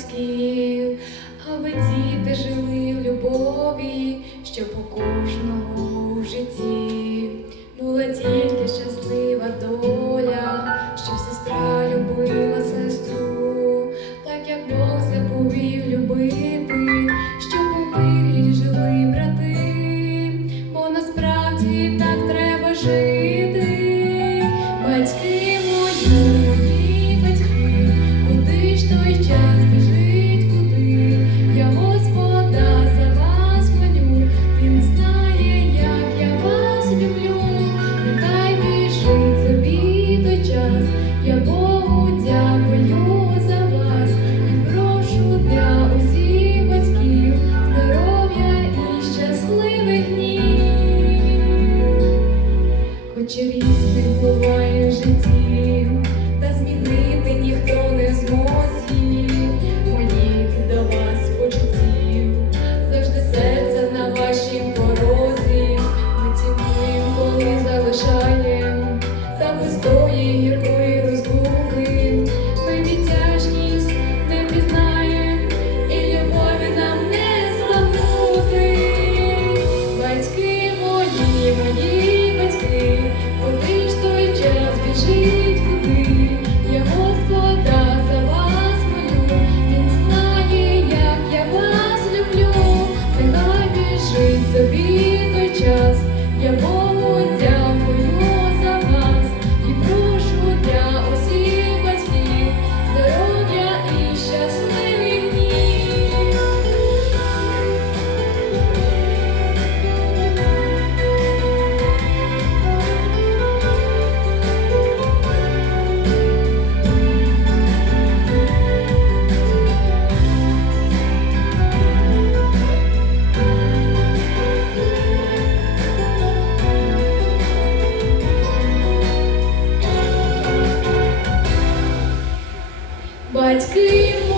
батьків, аби діти жили в любові, щоб по кожному житті. ice cream.